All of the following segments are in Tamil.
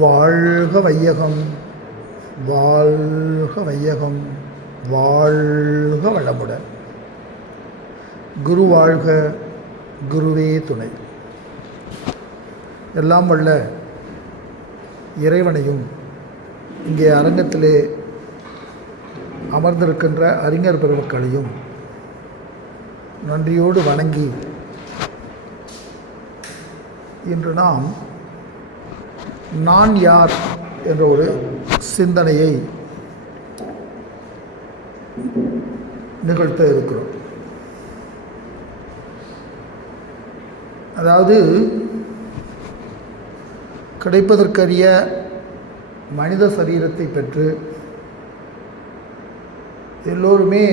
வாழ்க வையகம், வாழ்க வையகம், வாழ்க வளமுடன். குரு வாழ்க, குருவே துணை. எல்லாம் வல்ல இறைவனையும் இங்கே அரங்கத்திலே அமர்ந்திருக்கின்ற அறிஞர் பெருமக்களையும் நன்றியோடு வணங்கி, இன்று நாம் நான் யார் என்ற ஒரு சிந்தனையை நிகழ்த்த இருக்கிறோம். அதாவது, கிடைப்பதற்கரிய மனித சரீரத்தை பெற்று எல்லோருமே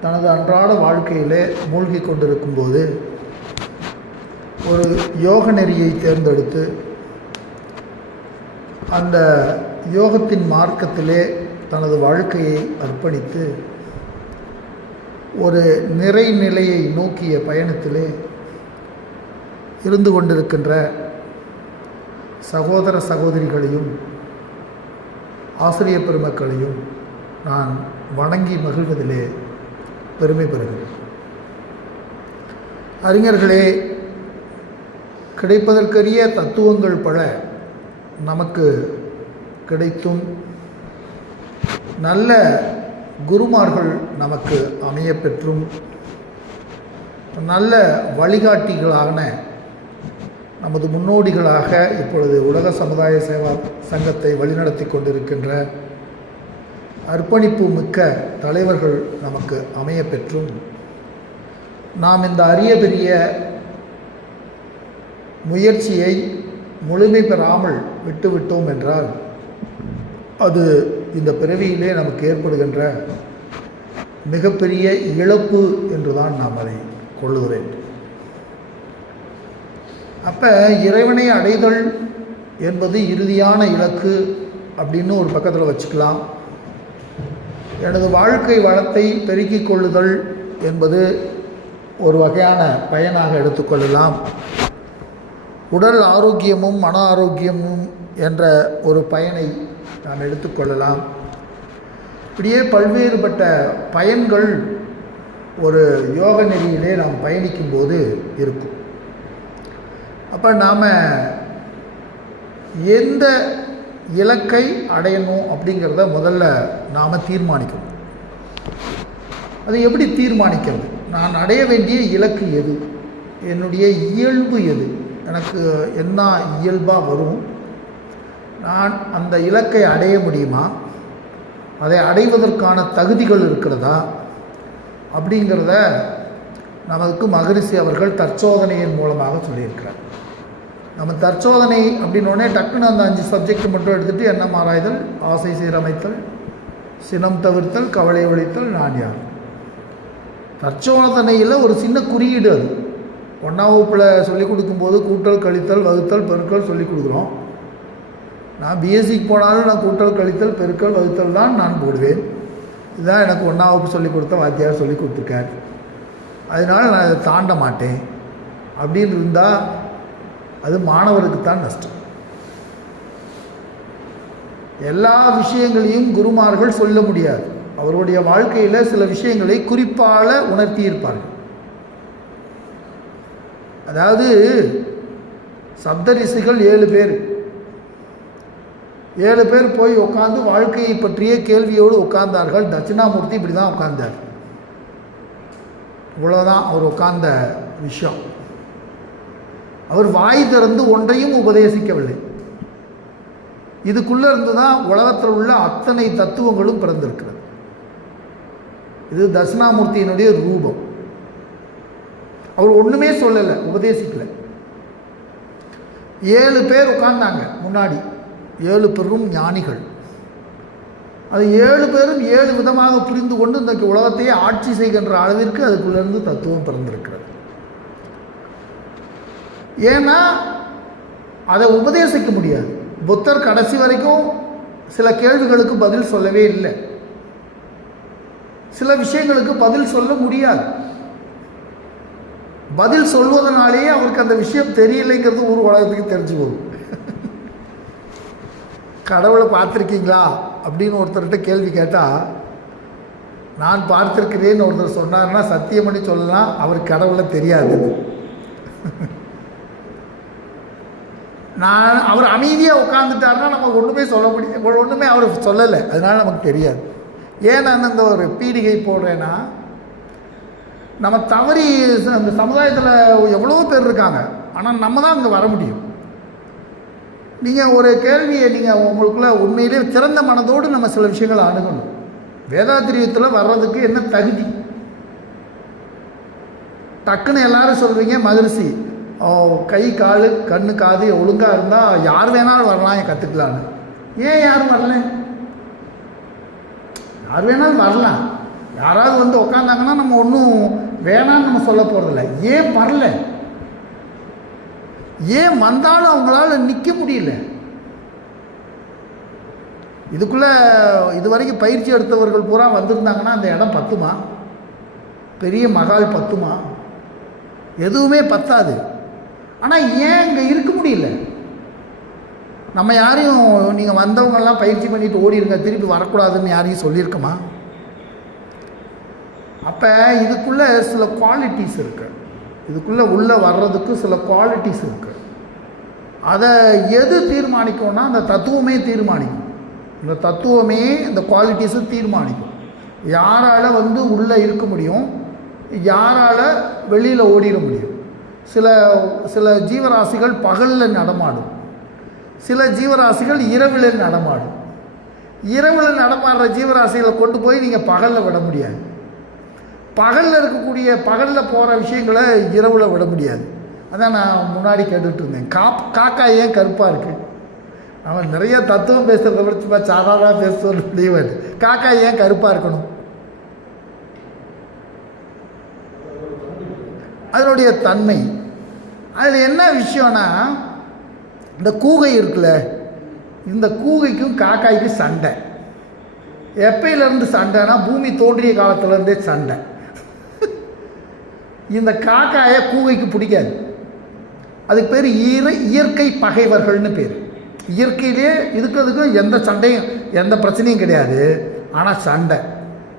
தனது அன்றாட வாழ்க்கையிலே மூழ்கி கொண்டிருக்கும்போது ஒரு யோக நெறியை தேர்ந்தெடுத்து அந்த யோகத்தின் மார்க்கத்திலே தனது வாழ்க்கையை அர்ப்பணித்து ஒரு நிறைநிலையை நோக்கிய பயணத்திலே இருந்து கொண்டிருக்கின்ற சகோதர சகோதரிகளையும் ஆசிரிய பெருமக்களையும் நான் வணங்கி மகிழ்வதிலே பெருமை பெறுகிறேன். அறிஞர்களே, கிடைப்பதற்கரிய தத்துவங்கள் பல நமக்கு கிடைத்தும் நல்ல குருமார்கள் நமக்கு அமைய பெற்றும் நல்ல வழிகாட்டிகளான நமது முன்னோடிகளாக இப்பொழுது உலக சமுதாய சேவா சங்கத்தை வழிநடத்தி கொண்டிருக்கின்ற அர்ப்பணிப்பு மிக்க தலைவர்கள் நமக்கு அமைய பெற்றும் நாம் இந்த அரிய பெரிய முயற்சியை முழுமை பெறாமல் விட்டுவிட்டோம் என்றால் அது இந்த பிறவியிலே நமக்கு ஏற்படுகின்ற மிகப்பெரிய இழப்பு என்றுதான் நாம் அதை கொள்ளுகிறேன். அப்போ இறைவனை அடைதல் என்பது இறுதியான இலக்கு அப்படின்னு ஒரு பக்கத்தில் வச்சுக்கலாம். எனது வாழ்க்கை வளத்தை பெருக்கிக் கொள்ளுதல் என்பது ஒரு வகையான பயனாக எடுத்துக்கொள்ளலாம். உடல் ஆரோக்கியமும் மன ஆரோக்கியமும் என்ற ஒரு பயனை நாம் எடுத்துக்கொள்ளலாம். இப்படியே பல்வேறுபட்ட பயன்கள் ஒரு யோக நெறியிலே நாம் பயணிக்கும்போது இருக்கும். அப்போ நாம் எந்த இலக்கை அடையணும் அப்படிங்கிறத முதல்ல நாம் தீர்மானிக்கணும். அது எப்படி தீர்மானிக்கிறது? நான் அடைய வேண்டிய இலக்கு எது? என்னுடைய இயல்பு எது? எனக்கு என்ன இயல்பாக வரும்? நான் அந்த இலக்கை அடைய முடியுமா? அதை அடைவதற்கான தகுதிகள் இருக்கிறதா? அப்படிங்கிறத நமக்கு மகரிஷி அவர்கள் தற்சோதனையின் மூலமாக சொல்லியிருக்கிறார். நம்ம தற்சோதனை அப்படின்னோடனே டக்குன்னு அந்த 5 சப்ஜெக்ட் மட்டும் எடுத்துகிட்டு எண்ணம் ஆராய்தல், ஆசை சீரமைத்தல், சினம் தவிர்த்தல், கவலை ஒழித்தல், நான் யார். தற்சோதனையில் ஒரு சின்ன குறியீடு. அது 1ஆம் வகுப்பில் சொல்லிக் கொடுக்கும்போது கூட்டல், கழித்தல், வகுத்தல், பெருக்கல் சொல்லிக் கொடுக்குறோம். நான் பிஎஸ்சிக்கு போனாலும் நான் கூட்டல், கழித்தல், பெருக்கல், வகுத்தல் தான் நான் போடுவேன். இதுதான் எனக்கு 1ஆம் வகுப்பு சொல்லிக் கொடுத்த வாத்தியார் சொல்லிக் கொடுத்துருக்கார். அதனால் நான் அதை தாண்ட மாட்டேன் அப்படின்னு இருந்தால் அது மாணவருக்குத்தான் நஷ்டம். எல்லா விஷயங்களையும் குருமார்கள் சொல்ல முடியாது. அவருடைய வாழ்க்கையில் சில விஷயங்களை குறிப்பால் உணர்த்தியிருப்பார்கள். அதாவது, சப்தரிஷிகள் 7 பேர் 7 பேர் போய் உட்கார்ந்து வாழ்க்கையை பற்றிய கேள்வியோடு உட்கார்ந்தார்கள். தட்சிணாமூர்த்தி இப்படி தான் உட்கார்ந்தார். இவ்வளோதான் அவர் உட்கார்ந்த விஷயம். அவர் வாய் திறந்து ஒன்றையும் உபதேசிக்கவில்லை. இதுக்குள்ளே இருந்து தான் உலகத்தில் உள்ள அத்தனை தத்துவங்களும் பிறந்திருக்கிறது. இது தட்சிணாமூர்த்தியினுடைய ரூபம். அவர் ஒன்றுமே சொல்லலை, உபதேசிக்கலை. 7 பேர் உட்கார்ந்தாங்க முன்னாடி, 7 பெரும் ஞானிகள். அது 7 பேரும் 7 விதமாக புரிந்து கொண்டு இன்றைக்கு உலகத்தையே ஆட்சி செய்கின்ற அளவிற்கு அதுக்குள்ளேருந்து தத்துவம் பிறந்திருக்கிறது. ஏன்னா அதை உபதேசிக்க முடியாது. புத்தர் கடைசி வரைக்கும் சில கேள்விகளுக்கு பதில் சொல்லவே இல்லை. சில விஷயங்களுக்கு பதில் சொல்ல முடியாது. பதில் சொல்வதனாலேயே அவருக்கு அந்த விஷயம் தெரியலைங்கிறது ஒரு உலகத்துக்கு தெரிஞ்சு போகும். கடவுளை பார்த்துருக்கீங்களா அப்படின்னு ஒருத்தர்கிட்ட கேள்வி கேட்டால், நான் பார்த்துருக்கிறேன்னு ஒருத்தர் சொன்னார்னா சத்தியம் பண்ணி சொல்லலாம் அவர் கடவுளை தெரியாதுன்னு. அவர் அமைதியாக உட்காந்துட்டாருன்னா நமக்கு ஒன்றுமே சொல்ல முடியும், ஒன்றுமே அவர் சொல்லலை, அதனால் நமக்கு தெரியாது. ஏன் நான் அந்த ஒரு பீடிகை போடுறேன்னா, நம்ம தவறி அந்த சமுதாயத்தில் எவ்வளோ பேர் இருக்காங்க, ஆனால் நம்ம தான் அங்கே வர முடியும். நீங்கள் ஒரு கேள்வியை நீங்கள் உங்களுக்குள்ள உண்மையிலே திறந்த மனதோடு நம்ம சில விஷயங்களை அணுகணும். வேதாத்திரியத்தில் வர்றதுக்கு என்ன தகுதி? டக்குன்னு எல்லாரும் சொல்கிறீங்க மகிழ்ச்சி, கை கால் கண்ணு காது ஒழுங்காக இருந்தால் யார் வேணாலும் வரலாம், என் கற்றுக்கலான்னு. ஏன் யாரும் வரல? யார் வேணாலும் வரலாம். யாராவது வந்து உக்காந்தாங்கன்னா நம்ம ஒன்றும் வேணான்னு நம்ம சொல்ல போகிறதில்ல. ஏன் வரல? ஏன் வந்தாலும் அவங்களால நிற்க முடியல? இதுக்குள்ளே இது வரைக்கும் பயிற்சி எடுத்தவர்கள் பூரா வந்திருந்தாங்கன்னா அந்த இடம் பத்துமா? பெரிய மகால் பத்துமா? எதுவுமே பத்தாது. ஆனால் ஏன் இங்கே இருக்க முடியல? நம்ம யாரையும் நீங்கள் வந்தவங்கெல்லாம் பயிற்சி பண்ணிட்டு ஓடிடுங்க, திருப்பி வரக்கூடாதுன்னு யாரையும் சொல்லியிருக்கோமா? அப்போ இதுக்குள்ளே சில குவாலிட்டிஸ் இருக்குது. இதுக்குள்ளே உள்ளே வர்றதுக்கு சில குவாலிட்டிஸ் இருக்குது. அதை எது தீர்மானிக்கும்னா அந்த தத்துவமே தீர்மானிக்கும். இந்த தத்துவமே இந்த குவாலிட்டிஸை தீர்மானிக்கும். யாரால் வந்து உள்ளே இருக்க முடியும், யாரால் வெளியில் ஓடிட முடியும். சில ஜீவராசிகள் பகலில் நடமாடும், சில ஜீவராசிகள் இரவில் நடமாடும். இரவில் நடமாடுற ஜீவராசிகளை கொண்டு போய் நீங்கள் பகலில் விட முடியாது. பகலில் இருக்கக்கூடிய பகலில் போகிற விஷயங்களை இரவில் விட முடியாது. அதான் நான் முன்னாடி கேட்டுட்டு இருந்தேன், காக்கா ஏன் கருப்பாக இருக்குது? அவன் நிறைய தத்துவம் பேசுகிறத விட சாதாரண பேசுவது முடியாது. காக்கா ஏன் கருப்பாக இருக்கணும்? அதனுடைய தன்மை. அதில் என்ன விஷயம்னா, இந்த கூகை இருக்குல்ல, இந்த கூகைக்கும் காக்காய்க்கும் சண்டை. எப்பயிலேருந்து சண்டைனா, பூமி தோன்றிய காலத்துலேருந்தே சண்டை. இந்த காக்காயை கூகைக்கு பிடிக்காது. அதுக்கு பேர் இயற்கை பகைவர்கள்னு பேர். இயற்கையிலே இதுக்கும் எந்த சண்டையும் எந்த பிரச்சனையும் கிடையாது, ஆனால் சண்டை.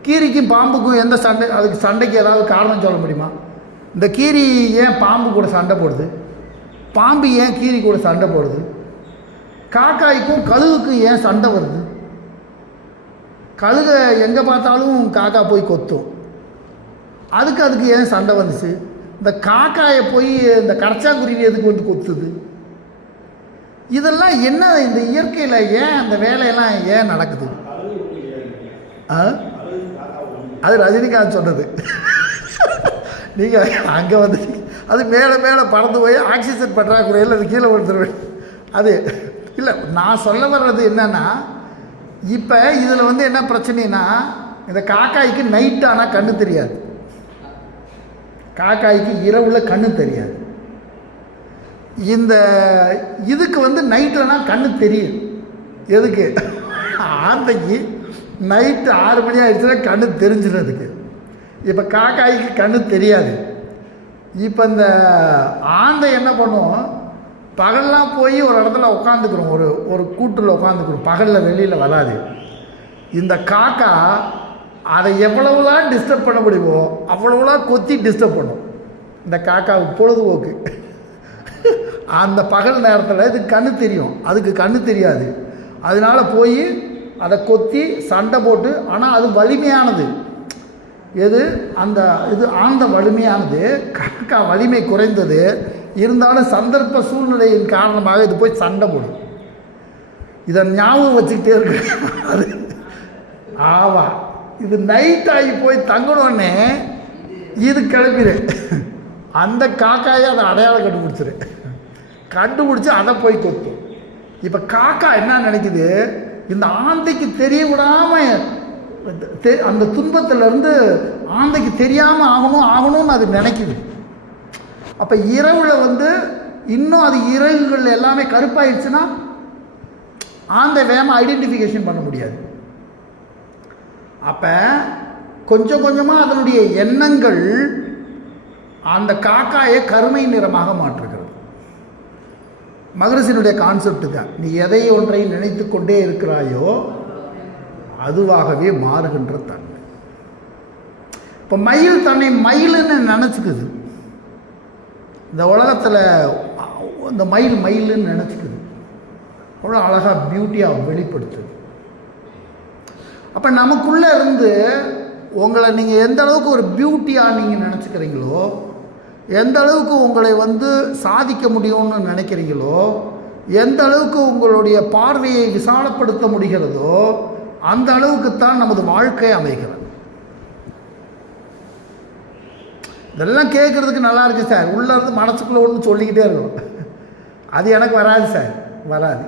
கீரிக்கும் பாம்புக்கும் எந்த சண்டை? அதுக்கு சண்டைக்கு ஏதாவது காரணம் சொல்ல முடியுமா? இந்த கீரி ஏன் பாம்பு கூட சண்டை போடுது? பாம்பு ஏன் கீரி கூட சண்டை போடுது? காக்காய்க்கும் கழுகுக்கும் ஏன் சண்டை வருது? கழுகை எங்கே பார்த்தாலும் காக்கா போய் கொத்தும், அதுக்கு ஏன் சண்டை வந்துச்சு? இந்த காக்காயை போய் இந்த கரச்சாங்குருவி எதுக்கு வந்து கொத்துது? இதெல்லாம் என்ன? இந்த இயற்கையில் ஏன் அந்த வேலையெல்லாம் ஏன் நடக்குது? அது ரஜினிகாந்த் சொன்னது. நீங்கள் அங்கே வந்து அது மேலே மேலே பறந்து போய் ஆக்சிஜன் பற்றாக்குறையில் அது கீழே விழுந்துருவேன். அது இல்லை, நான் சொல்ல வர்றது என்னென்னா, இப்போ இதில் வந்து என்ன பிரச்சனைனா, இந்த காக்காய்க்கு நைட் ஆனால் கண்ணு தெரியாது, காக்காய்க்கு இரவில் கண்ணு தெரியாது. இந்த இதுக்கு வந்து நைட்லனா கண்ணு தெரியும். எதுக்கு? ஆந்தைக்கு நைட்டு 6 மணி ஆகிடுச்சுன்னா கண்ணு தெரிஞ்சிடுறதுக்கு. இப்போ காக்காய்க்கு கண்ணு தெரியாது. இப்போ இந்த ஆந்தை என்ன பண்ணுவோம், பகல்லாம் போய் ஒரு இடத்துல உட்காந்துக்கிறோம், ஒரு கூட்டில் உட்காந்துக்கிறோம், பகலில் வெளியில் வராது. இந்த காக்கா அதை எவ்வளவுலாம் டிஸ்டர்ப் பண்ண முடியுமோ அவ்வளவுலாம் கொத்தி டிஸ்டர்ப் பண்ணும். இந்த காக்காவுக்கு பொழுதுபோக்கு. அந்த பகல் நேரத்தில் இதுக்கு கண்ணு தெரியும், அதுக்கு கண்ணு தெரியாது. அதனால் போய் அதை கொத்தி சண்டை போட்டு, ஆனால் அது வலிமையானது. எது? அந்த இது ஆந்த வலிமையானது, காக்கா வலிமை குறைந்தது. இருந்தாலும் சந்தர்ப்ப சூழ்நிலையின் காரணமாக இது போய் சண்டை போடும். இதை ஞாபகம் வச்சுக்கிட்டே இருக்கு. அது ஆவா, இது நைட் ஆகி போய் தங்கணுன்னே இது கிளம்பிடு. அந்த காக்காயை அதை அடையாளம் கண்டுபிடிச்சி அதை போய் கொத்தும். இப்போ காக்கா என்ன நினைக்குது, இந்த ஆந்தைக்கு தெரிய விடாமல் அந்த துன்பத்திலேருந்து ஆந்தைக்கு தெரியாமல் ஆகணும்னு அது நினைக்குது. அப்போ இரவில் வந்து இன்னும் அது இறகுகள் எல்லாமே கருப்பாயிடுச்சுன்னா ஆந்தை வேகமாக ஐடென்டிஃபிகேஷன் பண்ண முடியாது. அப்போ கொஞ்சம் கொஞ்சமாக அதனுடைய எண்ணங்கள் அந்த காக்காயை கருமை நிறமாக மாற்றுகிறது. மகரிஷியினுடைய கான்செப்ட் தான். நீ எதை ஒன்றை நினைத்து கொண்டே இருக்கிறாயோ அதுவாகவே மாறுகின்ற தன்மை. இப்போ மயில் தன்னை மயிலுன்னு நினச்சிக்குது. இந்த உலகத்தில் இந்த மயிலுன்னு நினச்சிக்குது. அவ்வளோ அழகாக பியூட்டியாக வெளிப்படுத்துது. அப்போ நமக்குள்ளே இருந்து உங்களை நீங்கள் எந்த அளவுக்கு ஒரு பியூட்டியாக நீங்கள் நினச்சிக்கிறீங்களோ, எந்த அளவுக்கு உங்களை சாதிக்க முடியும்னு நினைக்கிறீங்களோ, எந்த அளவுக்கு உங்களுடைய பார்வையை விசாலப்படுத்த முடிகிறதோ அந்த அளவுக்குத்தான் நமது வாழ்க்கை அமைகிறது. இதெல்லாம் கேட்குறதுக்கு நல்லா இருக்குது சார். உள்ளே இருந்து மனசுக்குள்ளே ஒன்று சொல்லிக்கிட்டே இருக்கும். அது எனக்கு வராது சார், வராது.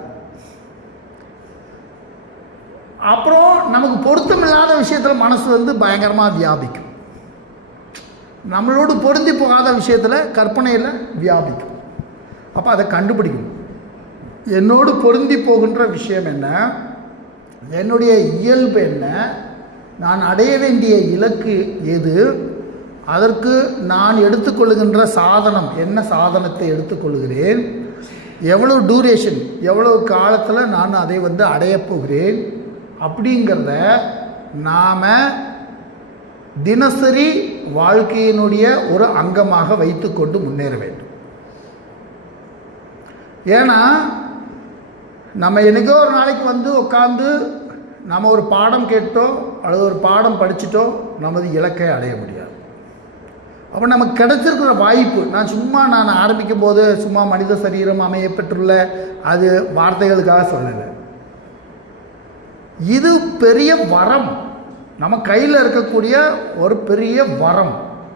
அப்புறம் நமக்கு பொருத்தமில்லாத விஷயத்தில் மனசு பயங்கரமாக வியாபிக்கும். நம்மளோடு பொருந்தி போகாத விஷயத்தில் கற்பனையில் வியாபிக்கும். அப்போ அதை கண்டுபிடிக்கணும். என்னோடு பொருந்தி போகின்ற விஷயம் என்ன, என்னுடைய இயல்பு என்ன, நான் அடைய வேண்டிய இலக்கு எது, அதற்கு நான் எடுத்துக்கொள்ளுகின்ற சாதனம் என்ன, சாதனத்தை எடுத்துக்கொள்கிறேன், எவ்வளவு டூரேஷன், எவ்வளவு காலத்தில் நான் அதை அடையப் போகிறேன் அப்படிங்கிறத நாம் தினசரி வாழ்க்கையினுடைய ஒரு அங்கமாக வைத்துக்கொண்டு முன்னேற வேண்டும். ஏன்னா நம்ம என்றைக்கோ ஒரு நாளைக்கு உட்காந்து நம்ம ஒரு பாடம் கேட்டோ அல்லது ஒரு பாடம் படிச்சுட்டோ நமது இலக்கை அடைய முடியாது. அப்போ நமக்கு கிடைச்சிருக்கிற வாய்ப்பு, நான் ஆரம்பிக்கும் போது சும்மா மனித சரீரம் அமைய பெற்றுள்ள அது வார்த்தைகளுக்காக சொல்லலை. இது பெரிய வரம், நம்ம கையில் இருக்கக்கூடிய ஒரு பெரிய வரம்.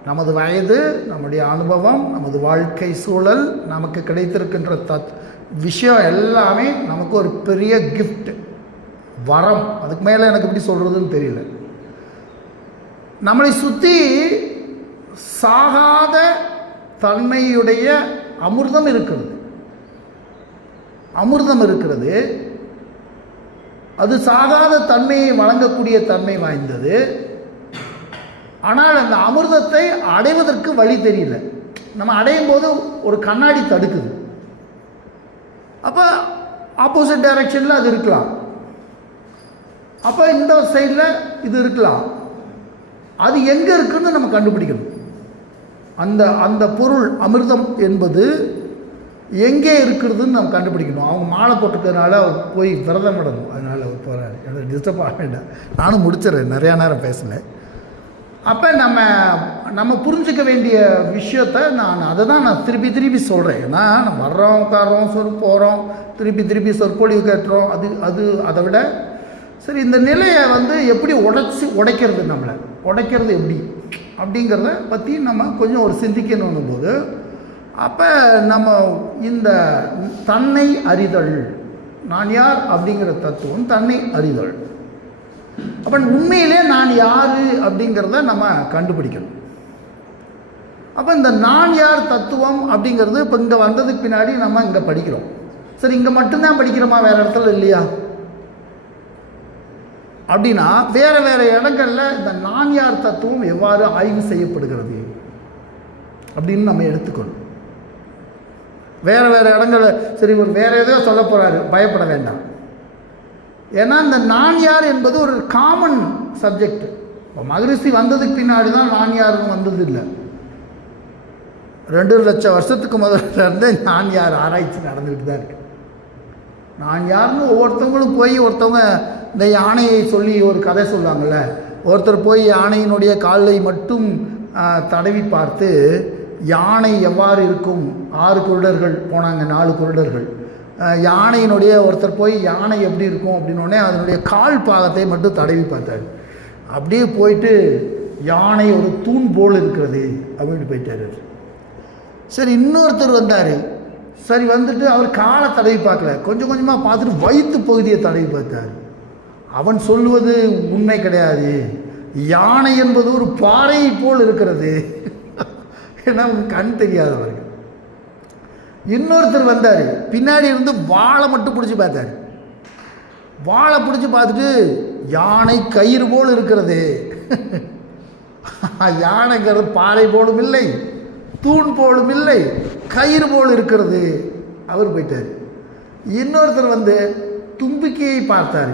நமது வயது, நம்முடைய அனுபவம், நமது வாழ்க்கை சூழல், நமக்கு கிடைத்திருக்கின்ற விஷயம் எல்லாமே நமக்கு ஒரு பெரிய கிஃப்ட், வரம். அதுக்கு மேலே எனக்கு எப்படி சொல்கிறதுன்னு தெரியல. நம்மளை சுற்றி சாகாத தன்மையுடைய அமிர்தம் இருக்கிறது. அது சாகாத தன்மையை வழங்கக்கூடிய தன்மை வாய்ந்தது. ஆனால் அந்த அமிர்தத்தை அடைவதற்கு வழி தெரியல. நம்ம அடையும் போது ஒரு கண்ணாடி தடுக்குது. அப்போ ஆப்போசிட் டைரக்ஷனில் அது இருக்கலாம், அப்போ இந்த சைடில் இது இருக்கலாம். அது எங்கே இருக்குன்னு நம்ம கண்டுபிடிக்கணும். அந்த பொருள் அமிர்தம் என்பது எங்கே இருக்கிறதுன்னு நம்ம கண்டுபிடிக்கணும். அவங்க மாலை போட்டுக்கிறதுனால அவர் போய் விரதம் விடணும், அதனால் அவர் போகிறாரு. எனக்கு டிஸ்டர்ப் ஆக வேண்டாம், நானும் முடிச்சிடறேன், நிறையா நேரம் பேசினேன். அப்போ நம்ம புரிஞ்சிக்க வேண்டிய விஷயத்தை அதை தான் நான் திருப்பி சொல்கிறேன். ஏன்னா நம்ம வர்றோம், உட்காரோம், போகிறோம், திருப்பி சொற்பொழிவு கேட்டுறோம். அதை விட சரி, இந்த நிலையை எப்படி உடைக்கிறது, நம்மளை உடைக்கிறது எப்படி அப்படிங்கிறத பற்றி நம்ம கொஞ்சம் ஒரு சிந்திக்கணும் போது, அப்போ நம்ம இந்த தன்னை அறிதல், நான் யார் அப்படிங்கிற தத்துவம் தன்னை அறிதல். அப்போ உண்மையிலே நான் யார் அப்படிங்கிறத நம்ம கண்டுபிடிக்கணும். அப்போ இந்த நான் யார் தத்துவம் அப்படிங்கிறது இப்போ இங்கே வந்ததுக்கு பின்னாடி நம்ம இங்கே படிக்கிறோம். சரி, இங்கே மட்டும்தான் படிக்கிறோமா, வேறு இடத்துல இல்லையா அப்படின்னா வேறு இடங்களில் இந்த நான் யார் தத்துவம் எவ்வாறு ஆய்வு செய்யப்படுகிறது அப்படின்னு நம்ம எடுத்துக்கணும். வேறு இடங்களில் சரி, ஒரு வேறு எதோ சொல்ல போகிறாரு, பயப்பட வேண்டாம். ஏன்னா இந்த நான் யார் என்பது ஒரு காமன் சப்ஜெக்ட். இப்போ மகரிஷி வந்ததுக்கு பின்னாடி தான் நான் யாருன்னு வந்தது இல்லை. 2 லட்சம் வருஷத்துக்கு முதல்ல இருந்தே நான் யார் ஆராய்ச்சி நடந்துக்கிட்டு தான் இருக்கு. நான் யாருன்னு ஒவ்வொருத்தவங்களும் போய், ஒருத்தவங்க இந்த யானையை சொல்லி ஒரு கதை சொல்லுவாங்கள்ல, ஒருத்தர் போய் யானையினுடைய காலை மட்டும் தடவி பார்த்து யானை எவ்வாறு இருக்கும், 6 குருடர்கள் போனாங்க, 4 குருடர்கள். யானையினுடைய ஒருத்தர் போய் யானை எப்படி இருக்கும் அப்படின்னோடனே அதனுடைய கால் பாகத்தை மட்டும் தடவி பார்த்தார். அப்படியே போயிட்டு யானை ஒரு தூண் போல் இருக்கிறது அப்படின்னு போயிட்டார். சரி, இன்னொருத்தர் வந்தார். சரி, வந்துட்டு அவர் காலை தடவி பார்க்கல, கொஞ்சம் கொஞ்சமாக பார்த்துட்டு வயிற்று பகுதியை தடவி பார்த்தார். அவன் சொல்லுவது உண்மை கிடையாது, யானை என்பது ஒரு பாறையை போல் இருக்கிறது. ஏன்னா கண் தெரியாதவர்கள். இன்னொருத்தர் வந்தார், பின்னாடி இருந்து வாழை மட்டும் பிடிச்சி பார்த்தார். வாழை பிடிச்சி பார்த்துட்டு யானை கயிறு போல் இருக்கிறது. யானைங்கிறது பாறை போலும் இல்லை, தூண் போலும் இல்லை, கயிறு போல் இருக்கிறது. அவர் போயிட்டார். இன்னொருத்தர் வந்து தும்பிக்கையை பார்த்தார்,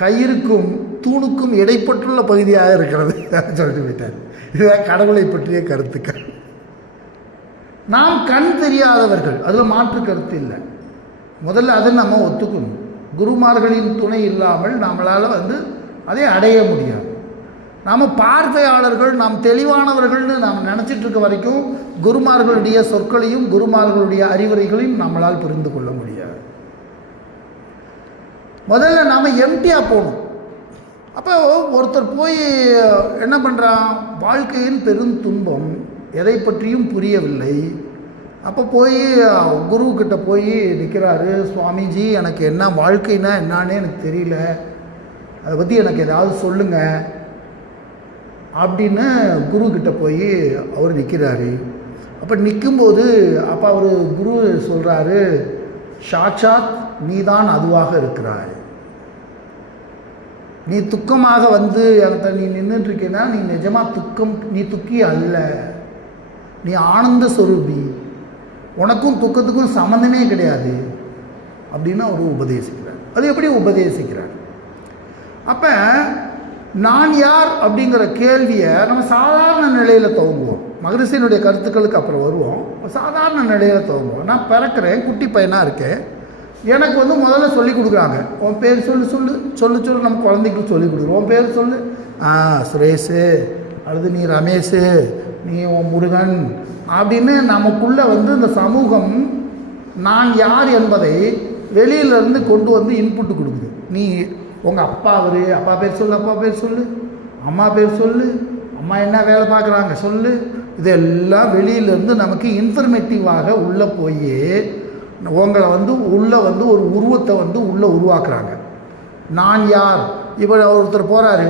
கயிறுக்கும் தூணுக்கும் இடைப்பட்டுள்ள பகுதியாக இருக்கிறது சொல்லிட்டு போயிட்டார். இதுதான் கடவுளை பற்றிய கருத்துக்கள். நாம் கண் தெரியாதவர்கள், அதில் மாற்று கருத்து இல்லை. முதல்ல அதை நம்ம ஒத்துக்கணும். குருமார்களின் துணை இல்லாமல் நம்மளால் வந்து அதை அடைய முடியாது. நாம் பார்வையாளர்கள், நாம் தெளிவானவர்கள்னு நாம் நினச்சிட்டு இருக்க வரைக்கும் குருமார்களுடைய சொற்களையும் குருமார்களுடைய அறிவுரைகளையும் நம்மளால் புரிந்து கொள்ள முடியாது. முதல்ல நாம் எம்டியாக போகணும். அப்போ ஒருத்தர் போய் என்ன பண்ணுறான், வாழ்க்கையின் பெரும் துன்பம், எதை பற்றியும் புரியவில்லை. அப்போ போய் குருக்கிட்ட போய் நிற்கிறாரு, சுவாமிஜி எனக்கு என்ன வாழ்க்கைனா என்னான்னு எனக்கு தெரியல, அதை பற்றி எனக்கு ஏதாவது சொல்லுங்கள் அப்படின்னு குருக்கிட்ட போய் அவர் நிற்கிறாரு. அப்போ நிற்கும்போது அப்போ அவர் குரு சொல்கிறாரு, சாட்சாத் நீதான் அதுவாக இருக்கிறாய். நீ துக்கமாக வந்து என்கிட்ட நீ நின்றுட்டுருக்கேன்னா நீ நிஜமாக நீ துக்கி அல்ல, நீ ஆனந்த சொரூபி, உனக்கும் துக்கத்துக்கும் சம்மந்தமே கிடையாது அப்படின்னு அவர் உபதேசிக்கிறார். அது எப்படி உபதேசிக்கிறார்? அப்போ நான் யார் அப்படிங்கிற கேள்வியை நம்ம சாதாரண நிலையில் துவங்குவோம். மகரிஷியினுடைய கருத்துக்களுக்கு அப்புறம் வருவோம். சாதாரண நிலையில் துவங்குவோம். நான் பிறக்கிறேன், குட்டி பையனாக இருக்கேன். எனக்கு வந்து முதல்ல சொல்லி கொடுக்குறாங்க, உன் பேர் சொல்லு நம்ம குழந்தைக்கு சொல்லி கொடுக்குறோம். உன் பேர் சொல்லு, சுரேஷு, அல்லது நீ ரமேஷு, நீ உன் முருகன் அப்படின்னு நமக்குள்ளே வந்து இந்த சமூகம் நான் யார் என்பதை வெளியிலேருந்து கொண்டு வந்து இன்புட்டு கொடுக்குது. நீ உங்கள் அப்பா அப்பா பேர் சொல்லு, அம்மா பேர் சொல்லு, அம்மா என்ன வேலை பார்க்குறாங்க சொல்லு, இதெல்லாம் வெளியிலேருந்து நமக்கு இன்ஃபர்மேட்டிவாக உள்ளே போய் உங்களை வந்து உள்ளே வந்து ஒரு உருவத்தை வந்து உள்ளே உருவாக்குறாங்க. நான் யார்? இப்போ ஒருத்தர் போகிறாரு,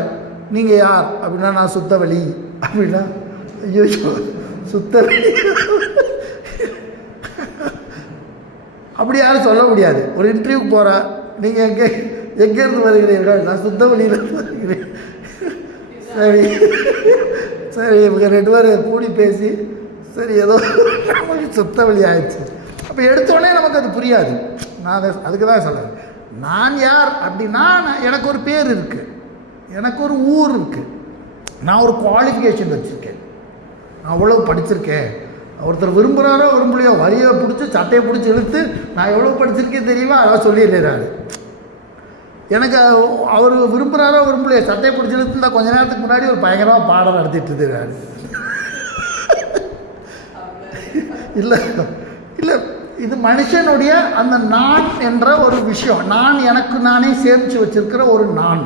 நீங்கள் யார் அப்படின்னா நான் சுத்தவழி அப்படின்னா, ஐயோ சுத்தவழி அப்படி யாரும் சொல்ல முடியாது. ஒரு இன்டர்வியூக்கு போகிறா, நீங்கள் எங்கேருந்து வருகிறீர்கள்? நான் சுத்தவழியிலேருந்து வருகிறேன். சரி இவங்க 2 பேர் கூடி பேசி சரி ஏதோ சுத்தவழி ஆயிடுச்சு. அப்போ எடுத்தோடனே நமக்கு அது புரியாது. நான் அதுக்கு தான் சொல்கிறேன், நான் யார் அப்படின்னா எனக்கு ஒரு பேர் இருக்குது, எனக்கு ஒரு ஊர் இருக்குது, நான் ஒரு குவாலிஃபிகேஷன் வச்சுருக்கேன், நான் அவ்வளோ படிச்சிருக்கேன். ஒருத்தர் விரும்புகிறாரோ விரும்பலையோ வழியை பிடிச்சி சட்டையை பிடிச்சி இழுத்து நான் எவ்வளோ படிச்சிருக்கேன் தெரியுமா அதான் சொல்லிடுறாரு. எனக்கு அவர் விரும்புகிறாரோ விரும்பலையோ சட்டையை பிடிச்சி இழுத்து தான் கொஞ்ச நேரத்துக்கு முன்னாடி ஒரு பயங்கரமாக பாடம் நடத்திட்டு இருக்கிறாரு. இல்லை இல்லை, இது மனுஷனுடைய அந்த நான் என்ற ஒரு விஷயம். நான் எனக்கு நானே சேமித்து வச்சிருக்கிற ஒரு நான்.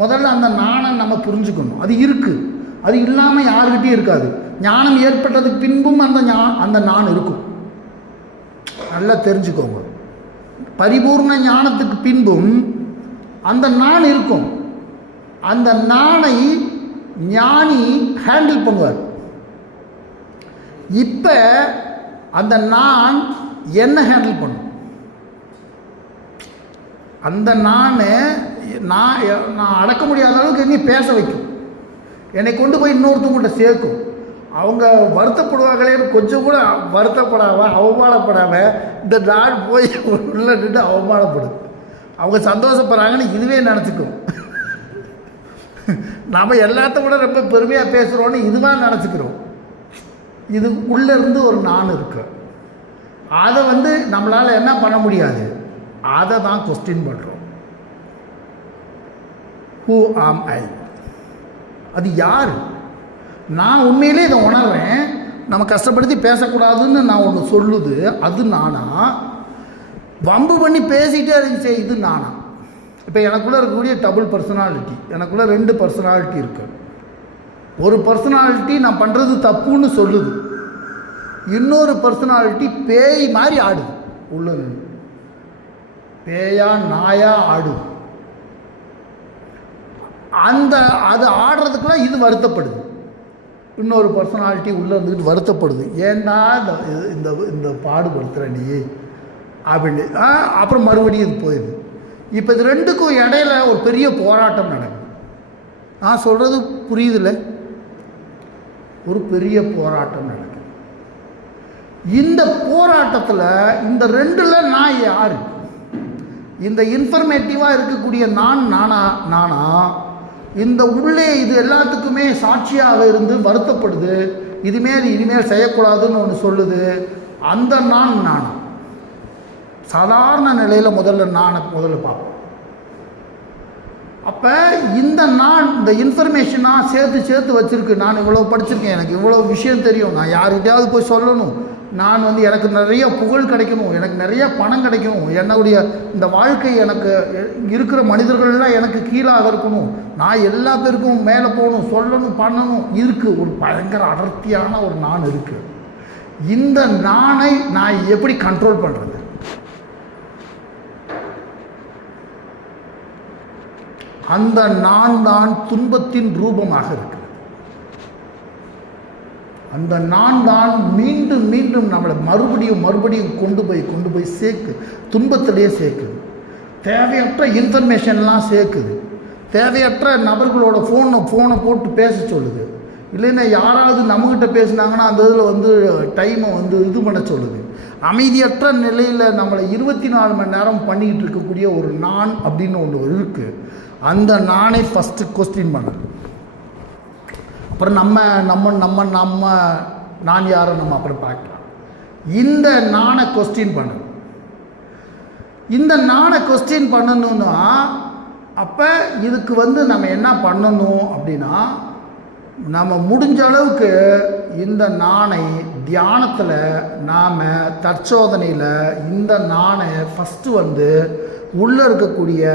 முதல்ல அந்த நானை நம்ம புரிஞ்சுக்கணும். அது இருக்குது, அது இல்லாமல் யாருக்கிட்டையும் இருக்காது. ஞானம் ஏற்பட்டதுக்கு பின்பும் அந்த நான் இருக்கும். நல்லா தெரிஞ்சுக்கோங்க. பரிபூர்ண ஞானத்துக்கு பின்பும் அந்த நான் இருக்கும். அந்த நானை ஞானி ஹேண்டில் பண்ணுவார். இப்போ அந்த நான் என்ன ஹேண்டில் பண்ணும்? அந்த நான் அடக்க முடியாத அளவுக்கு என்னை பேச வைக்கும், என்னை கொண்டு போய் இன்னொருத்தவங்கள்ட்ட சேர்க்கும். அவங்க வருத்தப்படுவாங்களே, கொஞ்சம் கூட வருத்தப்படாமல் அவமானப்படாமல் இந்த நாள் போய் உள்ள நின்று அவமானப்படும். அவங்க சந்தோஷப்படுறாங்கன்னு இதுவே நினச்சிக்கும். நம்ம எல்லாத்த விட ரொம்ப பெருமையாக பேசுகிறோன்னு இதுவாக நினச்சிக்கிறோம். இது உள்ளேருந்து ஒரு நான் இருக்கு. அதை வந்து நம்மளால் என்ன பண்ண முடியாது, அதை தான் கொஸ்டின் பண்ணுறோம். ஹூ ஆம் ஐ? அது யார்? நான் உண்மையிலே இதை உணர்றேன். நம்ம கஷ்டப்படுத்தி பேசக்கூடாதுன்னு நான் ஒன்று சொல்லுது, அது நானா? வம்பு பண்ணி பேசிகிட்டே இருந்துச்சு, இது நானா? இப்போ எனக்குள்ளே இருக்கக்கூடிய டபுள் பர்சனாலிட்டி, எனக்குள்ளே 2 பர்சனாலிட்டி இருக்கு. ஒரு பர்சனாலிட்டி நான் பண்ணுறது தப்புன்னு சொல்லுது, இன்னொரு பர்சனாலிட்டி பேய் மாதிரி ஆடுது. உள்ள பேயா நாயா ஆடுது. அது ஆடுறதுக்குலாம் இது வருத்தப்படுது. இன்னொரு பர்சனாலிட்டி உள்ளே இருந்துக்கிட்டு வருத்தப்படுது, ஏன்னா இந்த பாடுபடுத்துகிற நீ அப்படின்னு. அப்புறம் மறுபடியும் இது போயிடுது. இப்போ இது 2க்கும் இடையில ஒரு பெரிய போராட்டம் நடக்குது. நான் சொல்கிறது புரியுதில்ல? ஒரு பெரிய போராட்டம் நடக்குது. இந்த போராட்டத்தில் இந்த 2ல் நான் யார்? இந்த இன்ஃபர்மேட்டிவாக இருக்கக்கூடிய நானா இந்த உள்ளே இது எல்லாத்துக்குமே சாட்சியாக இருந்து வருத்தப்படுது, இனிமேல் செய்யக்கூடாதுன்னு ஒன்று சொல்லுது. அந்த நானா சாதாரண நிலையில் முதல்ல பார்ப்போம். அப்போ இந்த இன்ஃபர்மேஷனாக சேர்த்து வச்சுருக்கு. நான் இவ்வளோ படிச்சிருக்கேன், எனக்கு இவ்வளோ விஷயம் தெரியும், நான் யார்கிட்டையாவது போய் சொல்லணும், நான் எனக்கு நிறைய புகழ் கிடைக்கணும், எனக்கு நிறைய பணம் கிடைக்கணும், என்னுடைய இந்த வாழ்க்கை எனக்கு இருக்கிற மனிதர்கள்லாம் எனக்கு கீழாக இருக்கணும், நான் எல்லா பேருக்கும் மேலே போகணும், சொல்லணும், பண்ணணும் இருக்குது. ஒரு பயங்கர அடர்த்தியான ஒரு நான் இருக்குது. இந்த நானை நான் எப்படி கண்ட்ரோல் பண்ணுறது? அந்த நான் தான் துன்பத்தின் ரூபமாக இருக்கிறது. அந்த நான் தான் மீண்டும் மீண்டும் நம்மளை மறுபடியும் கொண்டு போய் துன்பத்திலேயே சேர்க்குது. தேவையற்ற இன்ஃபர்மேஷன்லாம் சேர்க்குது. தேவையற்ற நபர்களோட ஃபோனை போட்டு பேச சொல்லுது. இல்லைன்னா யாராவது நம்மக்கிட்ட பேசினாங்கன்னா அந்த இதில் டைமை இது பண்ண சொல்லுது. அமைதியற்ற நிலையில் நம்மளை 24 மணி நேரம் பண்ணிக்கிட்டு இருக்கக்கூடிய ஒரு நான் அப்படின்னு ஒன்று இருக்குது. அந்த நானை ஃபஸ்ட்டு கொஸ்டின் பண்ண, அப்புறம் நம்ம நான் யாரை நம்ம அப்புறம் பார்க்கலாம். இந்த நானை கொஸ்டின் பண்ண, இந்த நானை கொஸ்டின் பண்ணணும்னா அப்போ இதுக்கு நம்ம என்ன பண்ணணும் அப்படின்னா, நம்ம முடிஞ்ச அளவுக்கு இந்த நானை தியானத்தில் நாம் தற்சோதனையில் இந்த நானை ஃபஸ்ட்டு உள்ளே இருக்கக்கூடிய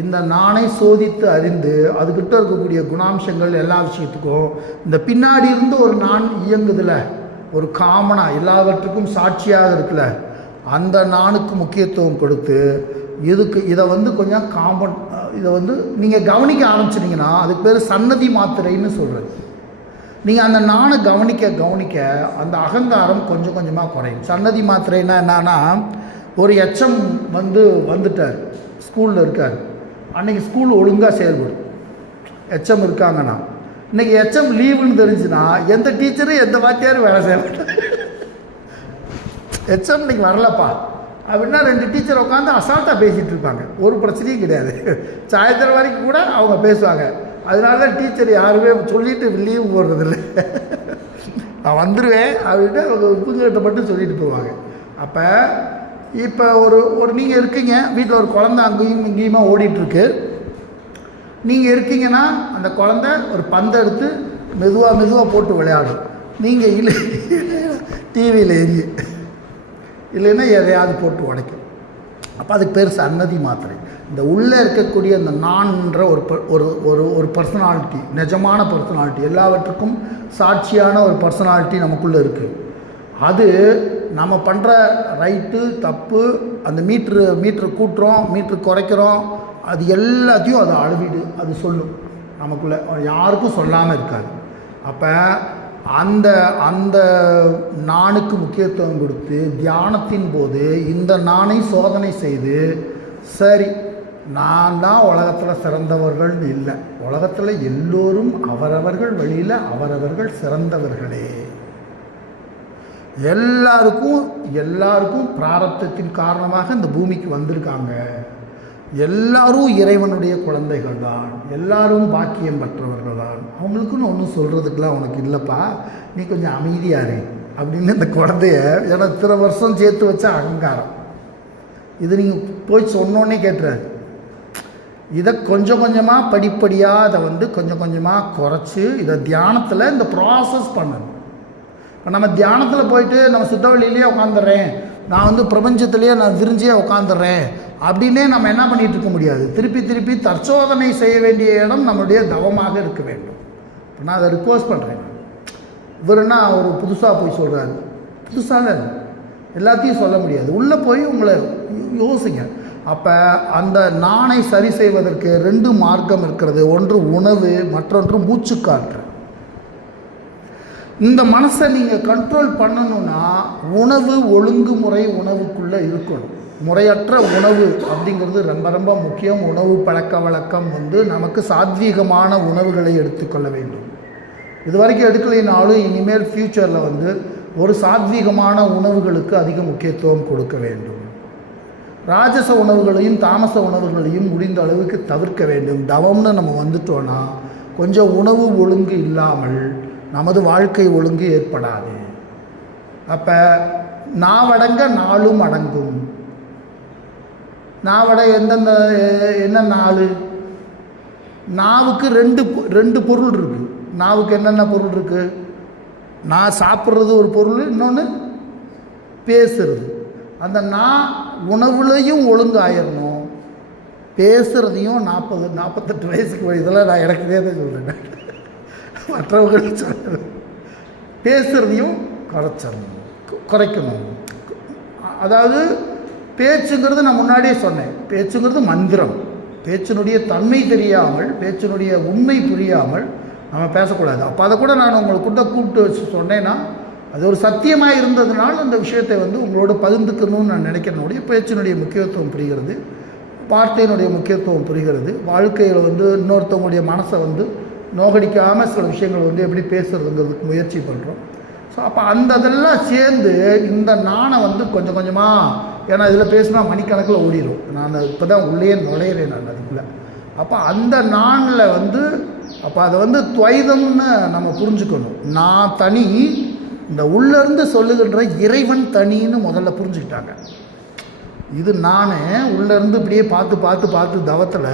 இந்த நானை சோதித்து அறிந்து அதுக்கிட்ட இருக்கக்கூடிய குணாம்சங்கள் எல்லா விஷயத்துக்கும் இந்த பின்னாடி இருந்து ஒரு நான் இயங்குதில்ல, ஒரு காமனாக எல்லாவற்றுக்கும் சாட்சியாக இருக்குல்ல, அந்த நானுக்கு முக்கியத்துவம் கொடுத்து இதை கொஞ்சம் இதை நீங்கள் கவனிக்க ஆரம்பிச்சிட்டிங்கன்னா அதுக்கு பேர் சன்னதி மாத்திரைன்னு சொல்கிறது. நீங்கள் அந்த நானை கவனிக்க அந்த அகங்காரம் கொஞ்சம் கொஞ்சமாக குறையும். சன்னதி மாத்திரைன்னா என்னன்னா, ஒரு எச்சம் வந்துட்டார், ஸ்கூலில் இருக்கார், அன்றைக்கி ஸ்கூல் ஒழுங்காக செயல்படும். எச்சம் இருக்காங்கன்னா இன்றைக்கி எச்சம் லீவுன்னு தெரிஞ்சுன்னா எந்த டீச்சரும் எந்த வாத்தியாரும் வேலை செய்ய மாட்டாங்க. எச்சம் இன்றைக்கி வரலப்பா அப்படின்னா 2 டீச்சர் உட்காந்து அசால்ட்டாக பேசிகிட்டு இருப்பாங்க, ஒரு பிரச்சனையும் கிடையாது. சாயந்தரம் வரைக்கும் கூட அவங்க பேசுவாங்க. அதனால தான் டீச்சர் யாருமே சொல்லிவிட்டு லீவு போடுறதில்லை. நான் வந்துடுவேன் அப்படின்ட்டு அவங்க உப்புங்கிட்ட மட்டும் சொல்லிட்டு போவாங்க. அப்போ இப்போ ஒரு நீங்கள் இருக்கீங்க வீட்டில், ஒரு குழந்தை அங்கேயும் இங்கேயுமா ஓடிட்டுருக்கு. நீங்கள் இருக்கீங்கன்னா அந்த குழந்தை ஒரு பந்தை எடுத்து மெதுவாக போட்டு விளையாடும். நீங்கள் இல்லை டிவியில் இல்லைன்னா எதையாவது போட்டு உடைக்கும். அப்போ அதுக்கு பேர் சன்னதி மாத்திரை. இந்த உள்ளே இருக்கக்கூடிய அந்த நான்ன்ற ஒரு பர்சனாலிட்டி, நிஜமான பர்சனாலிட்டி, எல்லாவற்றுக்கும் சாட்சியான ஒரு பர்சனாலிட்டி நமக்குள்ளே இருக்குது. அது நம்ம பண்ணுற ரைட்டு தப்பு, அந்த மீட்ரு கூட்டுறோம், மீட்ரு குறைக்கிறோம், அது எல்லாத்தையும் அது அளவீடு, அது சொல்லும் நமக்குள்ளே, யாருக்கும் சொல்லாமல் இருக்காது. அப்போ அந்த நானுக்கு முக்கியத்துவம் கொடுத்து தியானத்தின் போது இந்த நானை சோதனை செய்து, சரி நான் தான் உலகத்தில் சிறந்தவர்கள்னு இல்லை, உலகத்தில் எல்லோரும் அவரவர்கள் வழியில் அவரவர்கள் சிறந்தவர்களே, எல்லாருக்கும் பிராரப்தத்தின் காரணமாக இந்த பூமிக்கு வந்திருக்காங்க, எல்லாரும் இறைவனுடைய குழந்தைகள் தான், எல்லாரும் பாக்கியம் பெற்றவர்கள் தான், அவங்களுக்குன்னு ஒன்றும் சொல்கிறதுக்கெலாம் உனக்கு இல்லைப்பா, நீ கொஞ்சம் அமைதியாரு அப்படின்னு இந்த குழந்தைய, ஏன்னா இத்தனை வருஷம் சேர்த்து வச்ச அகங்காரம், இது நீங்கள் போய் சொன்னோன்னே கேட்டுறாரு. இதை கொஞ்சம் கொஞ்சமாக படிப்படியாக அதை கொஞ்சம் கொஞ்சமாக குறைச்சி இதை தியானத்தில் இந்த ப்ராசஸ் பண்ணணும். இப்போ நம்ம தியானத்தில் போயிட்டு நம்ம சுத்தவெளியிலேயே உட்காந்துடுறேன், நான் பிரபஞ்சத்திலேயே நான் விரிஞ்சே உட்காந்துடுறேன் அப்படின்னே நம்ம என்ன பண்ணிகிட்டு இருக்க முடியாது. திருப்பி தற்சோதனை செய்ய வேண்டிய இடம் நம்மளுடைய தவமாக இருக்க வேண்டும். இப்போ நான் அதை ரிக்வஸ்ட் பண்ணுறேன். இவருன்னா அவர் புதுசாக போய் சொல்கிறாரு, புதுசாக எல்லாத்தையும் சொல்ல முடியாது, உள்ளே போய் உங்களை யோசிங்க. அப்போ அந்த நானை சரி செய்வதற்கு 2 மார்க்கம் இருக்கிறது. ஒன்று உணவு, மற்றொன்று மூச்சுக்காற்று. இந்த மனசை நீங்கள் கண்ட்ரோல் பண்ணணுன்னா உணவு ஒழுங்குமுறை உணவுக்குள்ளே இருக்கணும். முறையற்ற உணவு அப்படிங்கிறது ரொம்ப ரொம்ப முக்கியம். உணவு பழக்க வழக்கம் நமக்கு சாத்வீகமான உணவுகளை எடுத்துக்கொள்ள வேண்டும். இது வரைக்கும் எடுக்கலைனாலும் இனிமேல் ஃப்யூச்சரில் ஒரு சாத்வீகமான உணவுகளுக்கு அதிக முக்கியத்துவம் கொடுக்க வேண்டும். ராஜச உணவுகளையும் தாமச உணவுகளையும் முடிந்த அளவுக்கு தவிர்க்க வேண்டும். தவம்னு நம்ம வந்துட்டோன்னா கொஞ்சம் உணவு ஒழுங்கு இல்லாமல் நமது வாழ்க்கை ஒழுங்கு ஏற்படாது. அப்போ நாவடங்க நாளும் அடங்கும். நாவட எந்தெந்த என்ன நாள்? நாவுக்கு ரெண்டு பொருள் இருக்குது. நாவுக்கு என்னென்ன பொருள் இருக்குது? நான் சாப்பிட்றது ஒரு பொருள், இன்னொன்று பேசுறது. அந்த நான் உணவுலையும் ஒழுங்காயிடணும், பேசுகிறதையும் 40-48 வயசுக்கு இதெல்லாம் நான் எனக்கு தான் சொல்கிறேன், மற்றவர்கள் சொல்கிறது. பேசுகிறதையும் குறைக்கணும். அதாவது பேச்சுங்கிறது நான் முன்னாடியே சொன்னேன், பேச்சுங்கிறது மந்திரம். பேச்சினுடைய தன்மை தெரியாமல், பேச்சினுடைய உண்மை புரியாமல் நம்ம பேசக்கூடாது. அப்போ அதை கூட நான் உங்களுக்குள்ள கூப்பிட்டு வச்சு சொன்னேன்னா அது ஒரு சத்தியமாக இருந்ததுனால அந்த விஷயத்தை உங்களோட பகிர்ந்துக்கணும்னு நான் நினைக்கிறனுடைய பேச்சினுடைய முக்கியத்துவம் புரிகிறது, வார்த்தையினுடைய முக்கியத்துவம் புரிகிறது. வாழ்க்கையில் இன்னொருத்தவங்களுடைய மனசை நோகடிக்காமல் சில விஷயங்கள் எப்படி பேசுகிறதுங்கிறதுக்கு முயற்சி பண்ணுறோம். ஸோ அப்போ இதெல்லாம் சேர்ந்து இந்த நானை கொஞ்சம் கொஞ்சமாக, ஏன்னா இதில் பேசினா மணிக்கணக்கில் ஓடிடும். நான் இப்போ தான் உள்ளே நுழையிறேன் நான் அதுக்குள்ளே. அப்போ அந்த நானில் அப்போ அதை துவைதம்னு நம்ம புரிஞ்சுக்கணும். நான் தனி, இந்த உள்ளேருந்து சொல்லுகின்ற இறைவன் தனின்னு முதல்ல புரிஞ்சுக்கிட்டாங்க. இது நான் உள்ளேருந்து இப்படியே பார்த்து தவத்தில்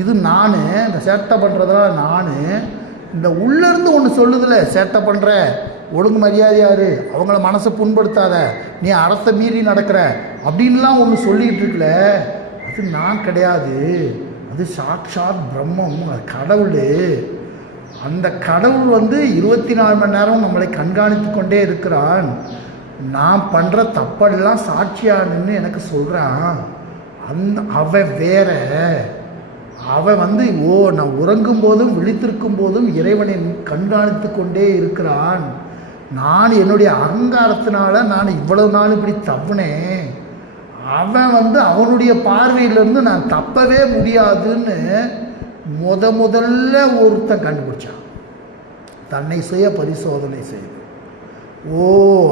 இது நான், இந்த சேட்டை பண்ணுறதெல்லாம் நான், இந்த உள்ளேருந்து ஒன்று சொல்லுதில்ல, சேட்டை பண்ணுற, ஒழுங்கு மரியாதையாரு, அவங்கள மனசை புண்படுத்தாத, நீ அரசை மீறி நடக்கிற அப்படின்லாம் ஒன்று சொல்லிக்கிட்டு இருக்குல்ல, அது நான் கிடையாது. அது சாக்ஷாத் பிரம்மம், அது கடவுள். அந்த கடவுள் 24 மணி நேரம் நம்மளை கண்காணித்து கொண்டே இருக்கிறான். நான் பண்ணுற தப்பெல்லாம் சாட்சியானுன்னு எனக்கு சொல்கிறான். அவன் வேற, அவன் நான் உறங்கும் போதும் விழித்திருக்கும் போதும் இறைவனை கண்காணித்து கொண்டே இருக்கிறான். நான் என்னுடைய அகங்காரத்தினால நான் இவ்வளவு நாள் இப்படி தப்புனேன். அவன் அவனுடைய பார்வையிலிருந்து நான் தப்பவே முடியாதுன்னு முதல்ல ஒருத்தன் கண்டுபிடிச்சான், தன்னை சுய பரிசோதனை செய்து.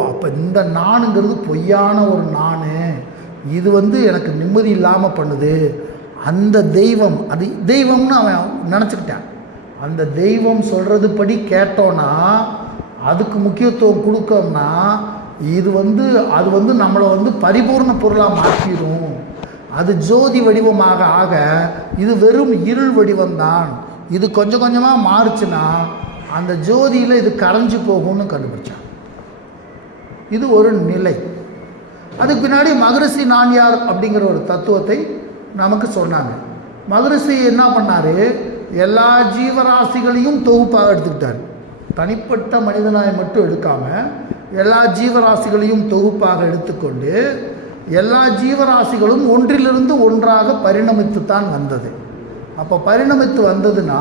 அப்போ இந்த நானுங்கிறது பொய்யான ஒரு நான், இது எனக்கு நிம்மதி இல்லாமல் பண்ணுது. அந்த தெய்வம், அது தெய்வம்னு அவன் நினச்சிக்கிட்டான். அந்த தெய்வம் சொல்கிறது படி கேட்டோன்னா, அதுக்கு முக்கியத்துவம் கொடுக்கோம்னா, இது அது நம்மளை பரிபூர்ண பொருளாக மாற்றிடும். அது ஜோதி வடிவமாக ஆக இது வெறும் இருள் வடிவம்தான். இது கொஞ்சம் கொஞ்சமாக மாறுச்சுன்னா அந்த ஜோதியில் இது கரைஞ்சி போகும்னு கண்டுபிடிச்சான். இது ஒரு நிலை. அதுக்கு பின்னாடி மகரிஷி நான்யார் அப்படிங்கிற ஒரு தத்துவத்தை நமக்கு சொன்னாங்க. மகரிஷி என்ன பண்ணார்? எல்லா ஜீவராசிகளையும் தொகுப்பாக எடுத்துக்கிட்டார். தனிப்பட்ட மனிதனாய் மட்டும் எடுக்காமல் எல்லா ஜீவராசிகளையும் தொகுப்பாக எடுத்துக்கொண்டு எல்லா ஜீவராசிகளும் ஒன்றிலிருந்து ஒன்றாக பரிணமித்து தான் வந்தது. அப்போ பரிணமித்து வந்ததுன்னா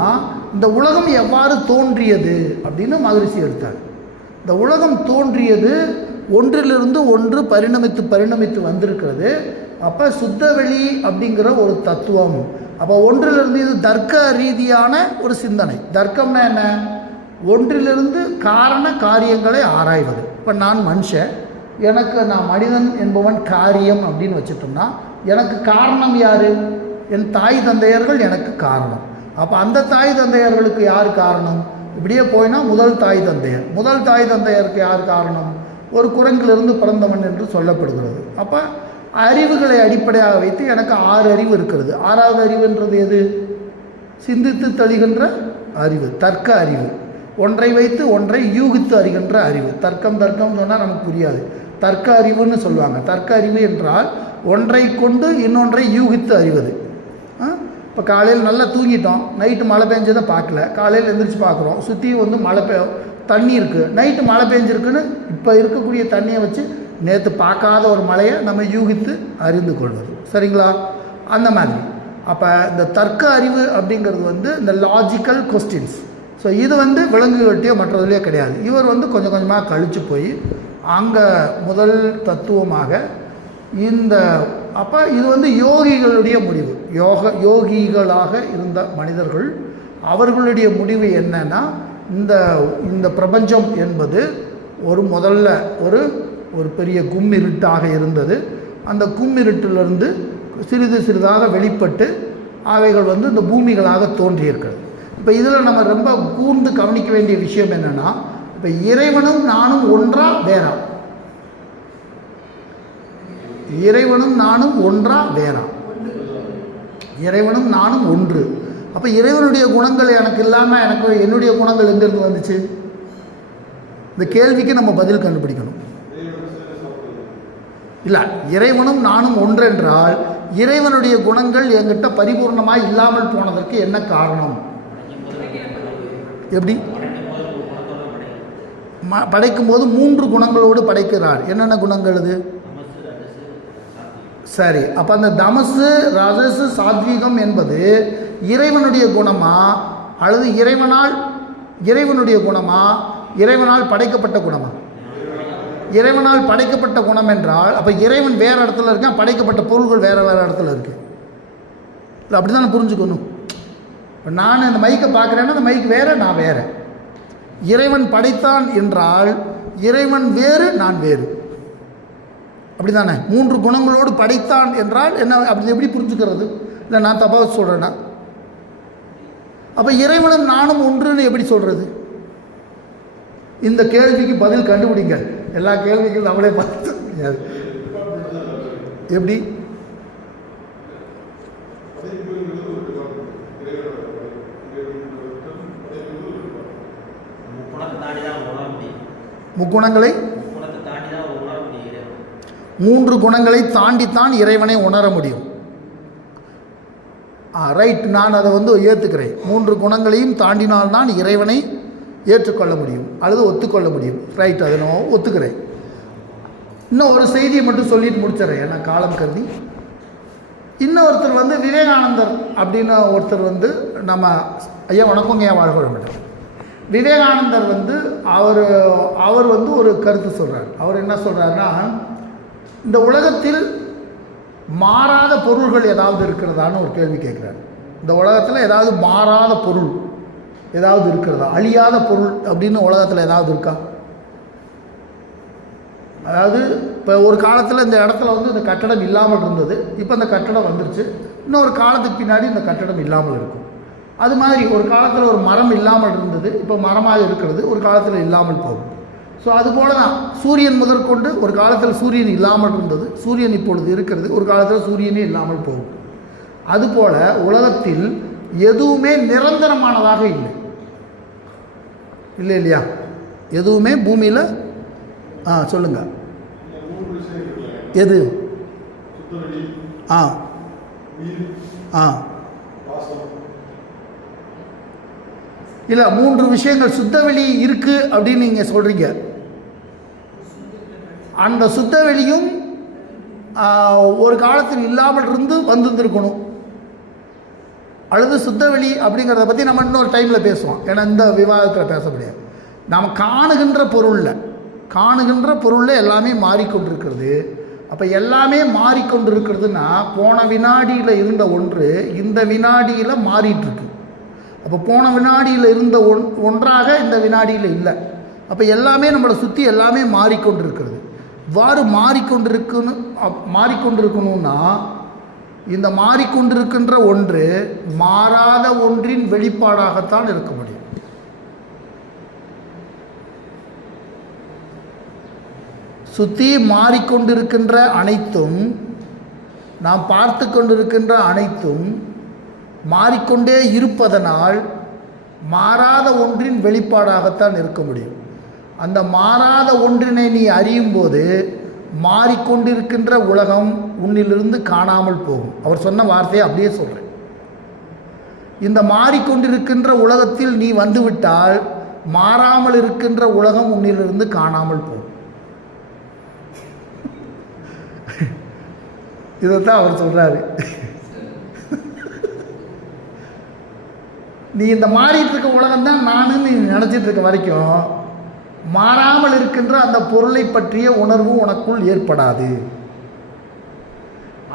இந்த உலகம் எவ்வாறு தோன்றியது அப்படின்னு மகரிஷி எடுத்தார். இந்த உலகம் தோன்றியது ஒன்றிலிருந்து ஒன்று பரிணமித்து வந்திருக்கிறது. அப்போ சுத்தவெளி அப்படிங்கிற ஒரு தத்துவம். அப்போ ஒன்றிலிருந்து, இது தர்க்க ரீதியான ஒரு சிந்தனை. தர்க்கம்னா என்ன? ஒன்றிலிருந்து காரண காரியங்களை ஆராய்வது. இப்போ நான் மனுஷன், நான் மனிதன் என்பவன் காரியம் அப்படின்னு வச்சுட்டோம்னா எனக்கு காரணம் யார்? என் தாய் தந்தையர்கள் எனக்கு காரணம். அப்போ அந்த தாய் தந்தையர்களுக்கு யார் காரணம்? இப்படியே போயினா முதல் தாய் தந்தையருக்கு யார் காரணம்? ஒரு குரங்கிலிருந்து பிறந்தவன் என்று சொல்லப்படுகிறது. அப்போ அறிவுகளை அடிப்படையாக வைத்து எனக்கு 6 அறிவு இருக்கிறது. 6வது அறிவுன்றது எது? சிந்தித்து தெளிகின்ற அறிவு, தர்க்க அறிவு. ஒன்றை வைத்து ஒன்றை யூகித்து அறிகின்ற அறிவு. தர்க்கம் சொன்னால் நமக்கு புரியாது. தர்க்க அறிவுன்னு சொல்லுவாங்க. தர்க்க அறிவு என்றால் ஒன்றை கொண்டு இன்னொன்றை யூகித்து அறிவது. இப்போ காலையில் நல்லா தூங்கிட்டோம், நைட்டு மழை பெஞ்சதை பார்க்கல, காலையில் எழுந்திரிச்சு பார்க்குறோம், சுற்றி மழை தண்ணி இருக்குது, நைட்டு மழை பெஞ்சிருக்குன்னு இப்போ இருக்கக்கூடிய தண்ணியை வச்சு நேற்று பார்க்காத ஒரு மழையை நம்ம யூகித்து அறிந்து கொள்வது. சரிங்களா? அந்த மாதிரி. அப்போ இந்த தர்க்க அறிவு அப்படிங்கிறது இந்த லாஜிக்கல் கொஸ்டின்ஸ். ஸோ இது விலங்குகள்கிட்டயோ மற்றதுலையோ கிடையாது. இவர் கொஞ்சம் கொஞ்சமாக கழித்து போய் அங்கே முதல் தத்துவமாக இந்த அப்போ இது யோகிகளுடைய முடிவு. யோகிகளாக இருந்த மனிதர்கள் அவர்களுடைய முடிவு என்னன்னா, இந்த பிரபஞ்சம் என்பது முதல்ல ஒரு பெரிய கும்மிருட்டாக இருந்தது. அந்த கும்மிருட்டிலிருந்து சிறிது சிறிதாக வெளிப்பட்டு அவைகள் வந்து இந்த பூமிகளாக தோன்றியிருக்கிறது. இப்போ இதில் நம்ம ரொம்ப கூர்ந்து கவனிக்க வேண்டிய விஷயம் என்னென்னா, இப்போ இறைவனும் நானும் ஒன்றா வேறா? இறைவனும் நானும் ஒன்றா வேறா? இறைவனும் நானும் ஒன்று. அப்போ இறைவனுடைய குணங்கள் எனக்கு இல்லாமல் எனக்கு என்னுடைய குணங்கள் எங்கேருந்து வந்துச்சு? இந்த கேள்விக்கு நம்ம பதில் கண்டுபிடிக்கணும். இல்லை, இறைவனும் நானும் ஒன்றென்றால் இறைவனுடைய குணங்கள் என்கிட்ட பரிபூர்ணமாக இல்லாமல் போனதற்கு என்ன காரணம்? எப்படி? படைக்கும் போது 3 குணங்களோடு படைக்கிறார். என்னென்ன குணங்கள் அது? சரி, அப்போ அந்த தமசு ரஜசு சாத்வீகம் என்பது இறைவனுடைய குணமா அல்லது இறைவனுடைய குணமா, இறைவனால் படைக்கப்பட்ட குணமா? இறைவனால் படைக்கப்பட்ட குணம் என்றால் அப்போ இறைவன் வேறு இடத்துல இருக்கான், படைக்கப்பட்ட பொருள்கள் வேறு வேறு இடத்துல இருக்குது. இல்லை, அப்படி தான் புரிஞ்சுக்கணும். இப்போ நான் அந்த மைக்கை பார்க்குறேன்னா அந்த மைக் வேறு, நான் வேறு. இறைவன் படைத்தான் என்றால் இறைவன் வேறு, நான் வேறு. அப்படி தானே? 3 குணங்களோடு படைத்தான் என்றால் என்ன? அப்படி எப்படி புரிஞ்சுக்கிறது? இல்லை நான் தப்பாக சொல்கிறேன்னா? அப்போ இறைவனும் நானும் ஒன்றுன்னு எப்படி சொல்கிறது? இந்த கேள்விக்கு பதில் கண்டுபிடிங்க. எல்லா கேள்விக்கும் நம்மளே பார்த்து முடியாது. எப்படி? முக்குணங்களை 3 குணங்களை தாண்டித்தான் இறைவனை உணர முடியும். ரைட், நான் அதை வந்து ஏற்றுக்கிறேன். 3 குணங்களையும் தாண்டினால்தான் இறைவனை ஏற்றுக்கொள்ள முடியும் அல்லது ஒத்துக்கொள்ள முடியும். ரைட், அதை நான் ஒத்துக்கிறேன். இன்னும் ஒரு செய்தியை மட்டும் சொல்லிட்டு முடிச்சிடறேன், ஏன்னா காலம் கருதி. இன்னொருத்தர் வந்து விவேகானந்தர் அப்படின்னு ஒருத்தர் வந்து, நம்ம ஐயா வணக்கங்க, ஐயா வாழ்க வளமுடன். விவேகானந்தர் வந்து அவர் வந்து ஒரு கருத்து சொல்கிறார். அவர் என்ன சொல்கிறாருன்னா, இந்த உலகத்தில் மாறாத பொருள்கள் ஏதாவது இருக்கிறதான்னு ஒரு கேள்வி கேட்குறாரு. இந்த உலகத்தில் ஏதாவது மாறாத பொருள் ஏதாவது இருக்கிறதா? அழியாத பொருள் அப்படின்னு உலகத்தில் ஏதாவது இருக்கா? அதாவது இப்போ ஒரு காலத்தில் இந்த இடத்துல வந்து இந்த கட்டடம் இல்லாமல் இருந்தது, இப்போ இந்த கட்டடம் வந்துருச்சு. இன்னொரு காலத்துக்கு பின்னாடி இந்த கட்டடம் இல்லாமல் இருக்கும். அது மாதிரி ஒரு காலத்தில் ஒரு மரம் இல்லாமல் இருந்தது, இப்போ மரமாக இருக்கிறது, ஒரு காலத்தில் இல்லாமல் போகும். ஸோ அதுபோல தான் சூரியன் முதற்கொண்டு ஒரு காலத்தில் சூரியன் இல்லாமல் இருந்தது, சூரியன் இப்பொழுது இருக்கிறது, ஒரு காலத்தில் சூரியனே இல்லாமல் போகும். அதுபோல் உலகத்தில் எதுவுமே நிரந்தரமானதாக இல்லை. இல்லை இல்லையா? எதுவுமே பூமியில் சொல்லுங்கள். எது? இல்லை, 3 விஷயங்கள் சுத்தவெளி இருக்குது அப்படின்னு நீங்கள் சொல்கிறீங்க. அந்த சுத்தவெளியும் ஒரு காலத்தில் இல்லாமல் இருந்து வந்துருக்கணும். அல்லது சுத்தவெளி அப்படிங்கிறத பற்றி நம்ம இன்னொரு டைமில் பேசுவோம், ஏன்னா இந்த விவாதத்தில் பேச முடியாது. நாம் காணுகின்ற பொருளில் எல்லாமே மாறிக்கொண்டிருக்கிறது. அப்போ எல்லாமே மாறிக்கொண்டிருக்கிறதுனா போன வினாடியில் இருந்த ஒன்று இந்த வினாடியில் மாறிட்டுருக்கு. அப்போ போன வினாடியில் இருந்த ஒன்றாக இந்த வினாடியில் இல்லை. அப்போ எல்லாமே நம்மளை சுற்றி எல்லாமே மாறிக்கொண்டிருக்கிறது. இவ்வாறு மாறிக்கொண்டிருக்கணும்னா இந்த மாறிக்கொண்டிருக்கின்ற ஒன்று மாறாத ஒன்றின் வெளிப்பாடாகத்தான் இருக்க முடியும். சுற்றி மாறிக்கொண்டிருக்கின்ற அனைத்தும், நாம் பார்த்து கொண்டிருக்கின்ற அனைத்தும் மாறிக்கொண்டே இருப்பதனால் மாறாத ஒன்றின் வெளிப்பாடாகத்தான் இருக்க முடியும். அந்த மாறாத ஒன்றினை நீ அறியும் போது மாறிக்கொண்டிருக்கின்ற உலகம் உன்னிலிருந்து காணாமல் போகும். அவர் சொன்ன வார்த்தையை அப்படியே சொல்கிறேன். இந்த மாறிக்கொண்டிருக்கின்ற உலகத்தில் நீ வந்துவிட்டால் மாறாமல் இருக்கின்ற உலகம் உன்னிலிருந்து காணாமல் போகும். இதைத்தான் அவர் சொல்கிறாரு. நீ இந்த மாறிட்டு இருக்க உலகம் தான் நானுன்னு நீ நினச்சிட்டு இருக்க வரைக்கும் மாறாமல் இருக்கின்ற அந்த பொருளை பற்றிய உணர்வு உனக்குள் ஏற்படாது.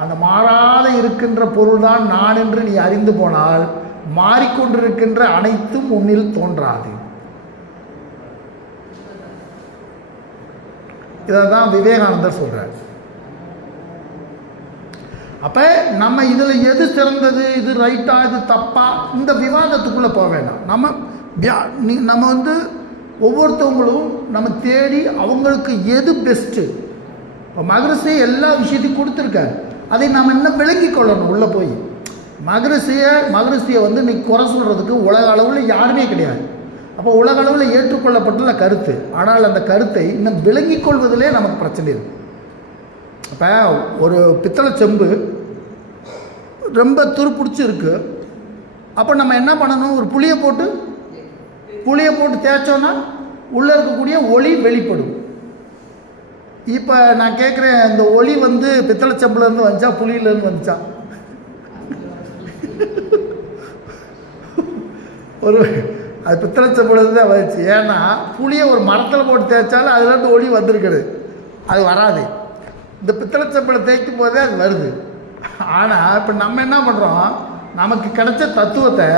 அந்த மாறாத இருக்கின்ற பொருள் தான் நான் என்று நீ அறிந்து போனால் மாறிக்கொண்டிருக்கின்ற அனைத்தும் உன்னில் தோன்றாது. இதை தான் விவேகானந்தர் சொல்கிறார். அப்போ நம்ம இதில் எது சிறந்தது, இது ரைட்டா, இது தப்பா, இந்த விவாதத்துக்குள்ளே போக வேண்டாம். நம்ம வந்து ஒவ்வொருத்தவங்களும் நம்ம தேடி அவங்களுக்கு எது பெஸ்ட்டு. இப்போ மகரிஷி எல்லா விஷயத்தையும் கொடுத்துருக்காரு, அதை நாம் இன்னும் விளங்கி கொள்ளணும். உள்ளே போய் மகரிஷியை வந்து நீ குறை சொல்கிறதுக்கு உலக அளவில் யாருமே கிடையாது. அப்போ உலக அளவில் ஏற்றுக்கொள்ளப்பட்டுள்ள கருத்து, ஆனால் அந்த கருத்தை இன்னும் விளங்கி கொள்வதிலே நமக்கு பிரச்சனை இருக்குது. அப்போ ஒரு பித்தளை செம்பு ரொம்ப துருப்பிடிச்சி இருக்குது. அப்போ நம்ம என்ன பண்ணணும், ஒரு புளியை போட்டு தேய்ச்சோன்னா உள்ளே இருக்கக்கூடிய ஒளி வெளிப்படும். இப்போ நான் கேட்குறேன், இந்த ஒளி வந்து பித்தளை செம்புலேருந்து வந்துச்சா புளியிலேருந்து வந்துச்சா? அது பித்தளை செம்புலேருந்து தான் வந்துச்சு. ஏன்னா புளியை ஒரு மரத்தில் போட்டு தேய்ச்சாலும் அதுலேருந்து ஒளி வந்திருக்குது, அது வராது. இந்த பித்தளை செம்பில் தேய்க்கும் போதே அது வருது. ஆனால் இப்போ நம்ம என்ன பண்ணுறோம், நமக்கு கிடைச்ச தத்துவத்தை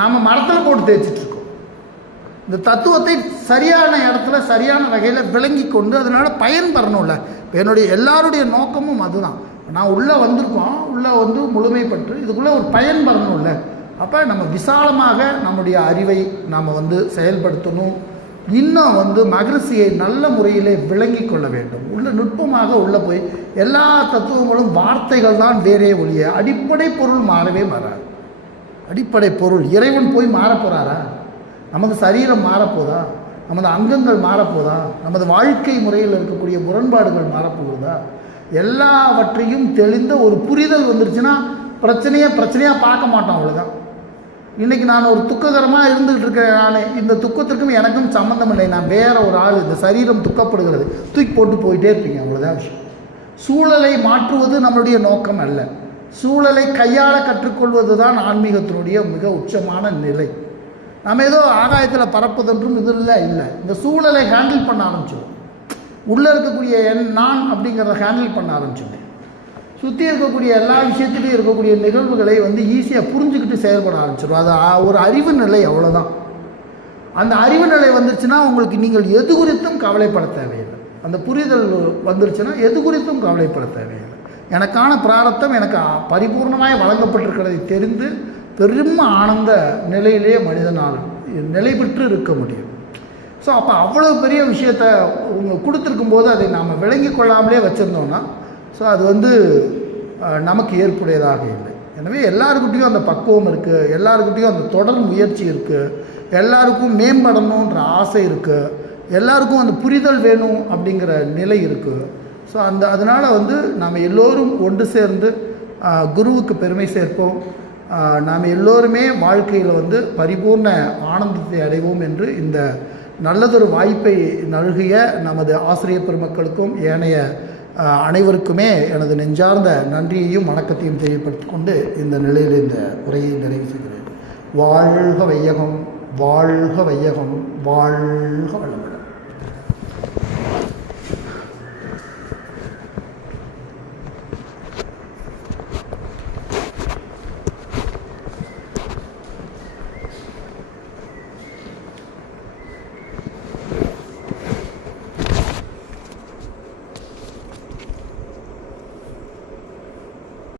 நம்ம மரத்தில் போட்டு தேய்ச்சிட்ருக்கோம். இந்த தத்துவத்தை சரியான இடத்துல சரியான வகையில் விளங்கி கொண்டு அதனால் பயன்பெறணும்ல. இப்போ என்னுடைய எல்லாருடைய நோக்கமும் அதுதான். நான் உள்ளே வந்திருக்கோம், உள்ளே வந்து முழுமைப்பட்டு இதுக்குள்ளே ஒரு பயன்பெறணும்ல. அப்போ நம்ம விசாலமாக நம்முடைய அறிவை நாம் வந்து செயல்படுத்தணும். இன்னும் வந்து மகரிஷியை நல்ல முறையிலே விளங்கி கொள்ள வேண்டும். நுட்பமாக உள்ளே போய் எல்லா தத்துவங்களும் வார்த்தைகள் தான் வேறே ஒழிய அடிப்படை பொருள் மாறவே மாறாது. அடிப்படை பொருள் இறைவன் போய் மாறப்போகிறாரா? நமது சரீரம் மாறப்போதா? நமது அங்கங்கள் மாறப்போதா? நமது வாழ்க்கை முறையில் இருக்கக்கூடிய முரண்பாடுகள் மாறப்போகுதா? எல்லாவற்றையும் தெளிந்த ஒரு புரிதல் வந்துருச்சுன்னா பிரச்சனையாக பார்க்க மாட்டோம். அவ்வளோதான். இன்றைக்கி நான் ஒரு துக்ககரமாக இருந்துகிட்டு இருக்கிறேன். நான் இந்த துக்கத்திற்கும் எனக்கும் சம்மந்தம் இல்லை. நான் வேற ஒரு ஆள். இந்த சரீரம் துக்கப்படுகிறது, தூக்கி போட்டு போயிட்டே இருப்பீங்க. அவ்வளோதான் விஷயம். சூழலை மாற்றுவது நம்மளுடைய நோக்கம் அல்ல. சூழலை கையாள கற்றுக்கொள்வது தான் ஆன்மீகத்தினுடைய மிக உச்சமான நிலை. நம்ம ஏதோ ஆகாயத்தில் பறப்பதென்றும் இது இல்லை. இந்த சூழலை ஹேண்டில் பண்ண ஆரம்பிச்சிடும். உள்ளே இருக்கக்கூடிய நான் அப்படிங்கிறத ஹேண்டில் பண்ண ஆரம்பிச்சிடும். சுற்றி இருக்கக்கூடிய எல்லா விஷயத்துலையும் இருக்கக்கூடிய நிகழ்வுகளை வந்து ஈஸியாக புரிஞ்சுக்கிட்டு செயல்பட ஆரம்பிச்சிடும். அது ஒரு அறிவு நிலை, அவ்வளோதான். அந்த அறிவு நிலை வந்துருச்சுன்னா உங்களுக்கு நீங்கள் எது குறித்தும் கவலைப்பட தேவையில்லை. அந்த புரிதல் வந்துருச்சுன்னா எது குறித்தும் கவலைப்பட தேவையில்லை. எனக்கான பிராரத்தம் எனக்கு பரிபூர்ணமாக வழங்கப்பட்டிருக்கிறதை தெரிந்து பெரும் ஆனந்த நிலையிலே மனிதனால் நிலை பெற்று இருக்க முடியும். ஸோ அப்போ அவ்வளோ பெரிய விஷயத்தை கொடுத்துருக்கும் போது அதை நாம் விளங்கி கொள்ளாமலே வச்சுருந்தோம்னா ஸோ அது வந்து நமக்கு ஏற்புடையதாக இல்லை. எனவே எல்லாருக்கிட்டையும் அந்த பக்குவம் இருக்குது, எல்லாருக்கிட்டையும் அந்த தொடர் முயற்சி இருக்குது, எல்லாருக்கும் மேம்படணுன்ற ஆசை இருக்குது, எல்லாருக்கும் அந்த புரிதல் வேணும் அப்படிங்கிற நிலை இருக்குது. ஸோ அதனால் வந்து நாம் எல்லோரும் ஒன்று சேர்ந்து குருவுக்கு பெருமை சேர்ப்போம். நாம் எல்லோருமே வாழ்க்கையில் வந்து பரிபூர்ண ஆனந்தத்தை அடைவோம் என்று இந்த நல்லதொரு வாய்ப்பை நல்கிய நமது ஆசிரியர் பெருமக்களுக்கும் ஏனைய அனைவருக்குமே எனது நெஞ்சார்ந்த நன்றியையும் வணக்கத்தையும் தெரியப்படுத்திக் கொண்டு இந்த நிலையில் இந்த உரையை நிறைவு செய்கிறேன். வாழ்க வையகம், வாழ்க வையகம், வாழ்க வளமுடன்.